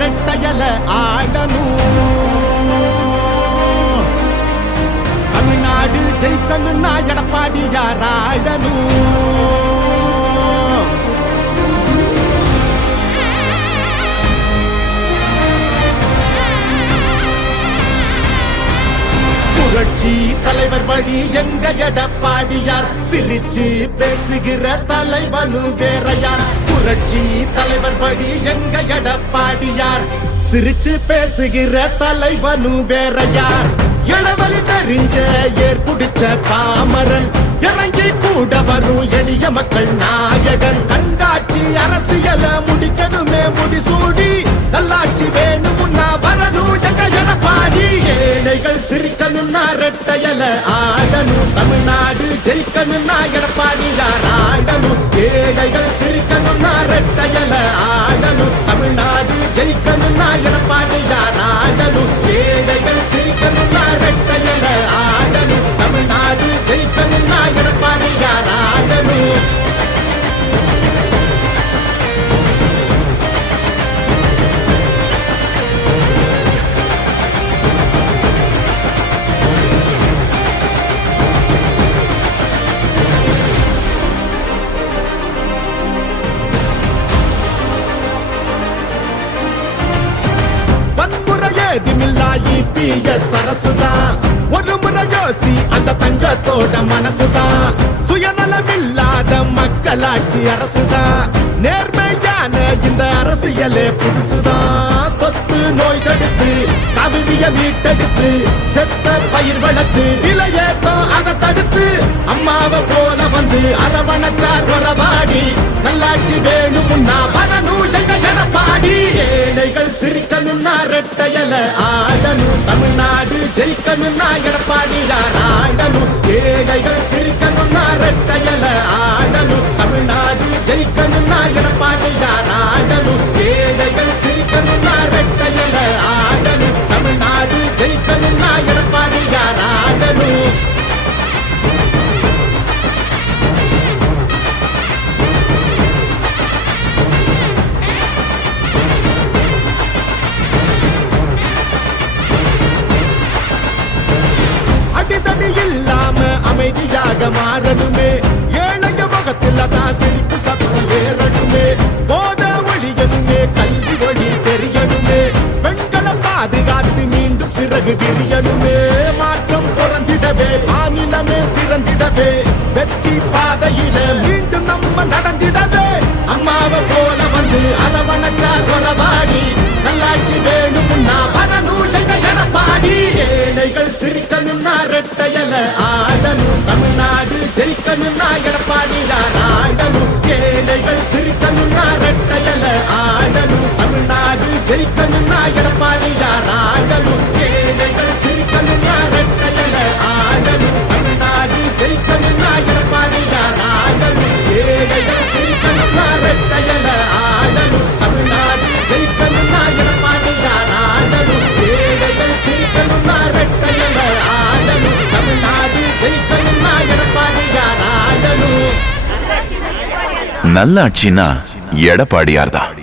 ரெட்டையல ஆடணும். தமிழ்நாடு ஜெயிக்கணும்னா எடப்பாடியார் ஆடணும். புரட்சி தலைவர் வழி எங்க எடப்பாடியார், சிரிச்சு பேசுகிற தலைவனு வேறையார். புரட்சி தலைவர் வழி எங்க எடப்பாடியார், சிரிச்சு பேசுகிற தலைவனு வேறையார். இளவலி தெரிஞ்ச ஏற்புடிச்ச பாமரன், இறங்கி கூட வரும் எளிய மக்கள் நாயகன். கண்டாட்சி அரசியல முடிக்கணுமே முடிசூடி, நல்லாட்சி வேணும்னா வரணும் எங்க எடப்பாடி. ஏழைகள் சிரிக்கணும்னா ரெட்டையல ஆடணும். தமிழ்நாடு ஜெயிக்கணும்னா எடப்பாடியார் ஆடணும். ஏழைகள் சிரிக்கணும்னா ரெட்டையல ஆடணும். தமிழ்நாடு ஜெயிக்கணும்னா எடப்பாடியார் ஆடணும். ஏழைகள் சிரிக்கணும்னா ரெட்டையல ஆடணும். தமிழ்நாடு ஜெயிக்கணும்னா எடப்பாடியார் ஆடணும். சரசுதான் ஒரு முறை யோசி, அந்த தங்கத்தோட மனசுதான். சுயநலமில்லாத மக்களாட்சி அரசுதான். நேர்மையான இந்த அரசியலே புதுசுதான். தொத்து நோய் தடுத்து, கவிதைய மீட்டெடுத்து, செத்த பயிர் வளர்த்து, விலையேத்தம் அதை தடுத்து, அம்மாவை போல வந்து அரவணைச்சார் வரவாடி. நல்லாட்சி வேணும்னா வரணும் எங்க எடப்பாடி. ஏழைகள் சிரிக்கணும்னா ரெட்டையல ஆடணும். தமிழ்நாடு ஜெயிக்கணும்னா எடப்பாடியார் ஆடணும். ஏழைகள் சிரிக்கணும்னா ரெட்டையல ஆடணும். தமிழ்நாடு ஜெயிக்கணும்னா எடப்பாடியார் ஆடணும். ஏழைகள் சிரிக்கணும்னா ரெட்டையல ஆடணும். தமிழ்நாடு ஜெயிக்கணும்னா எடப்பாடியார் ஆடணும். அடிதடி இல்லாம அமைதியாக மாறணுமே. ஏழைய முகத்தில் தான் சிரிப்பு சத்தம் ஏறணுமே. போத ஒழியணுமே, கல்வி வழி தெரியணுமே. பெண்களை பாதுகாத்து மீண்டும் சிறகு விரியணுமே. மாற்றம் பிறந்திடவே, மாநிலமே சிறந்திடவே, வெற்றி பாதையில மீண்டும் நம்ம நடந்திடவே. அம்மாவை போல வந்து அரவணைச்சார் வரவாடி. நல்லாட்சி வேணும்னா வரணும் எங்க எடப்பாடி. ஏழைகள் சிரிக்கணும்னா ரெட்டையல ஆடணும். தமிழ்நாடு ஜெயிக்கணும்னா எடப்பாடியார் ஆடணும். ஏழைகள் சிரிக்கணும்னா ரெட்டையல ஆடணும். தமிழ்நாடு ஜெயிக்கணும்னா எடப்பாடியார் ஆடணும். ஏழைகள் சிரிக்கணும்னா ரெட்டையல ஆடணும். தமிழ்நாடு ஜெயிக்கணும்னா எடப்பாடியார் ஆடணும். ஏழைகள் சிரிக்கணும்னா ரெட்டையல ஆடணும். தமிழ்நாடு ஜெயிக்கணும்னா எடப்பாடியார் ஆடணும். ஏழைகள் சிரிக்கணும்னா ரெட்டையல ஆடணும். தமிழ்நாடு ஜெயிக்கணும்னா எடப்பாடியார் ஆடணும். நல்லாட்சினா எடப்பாடியார் தான்.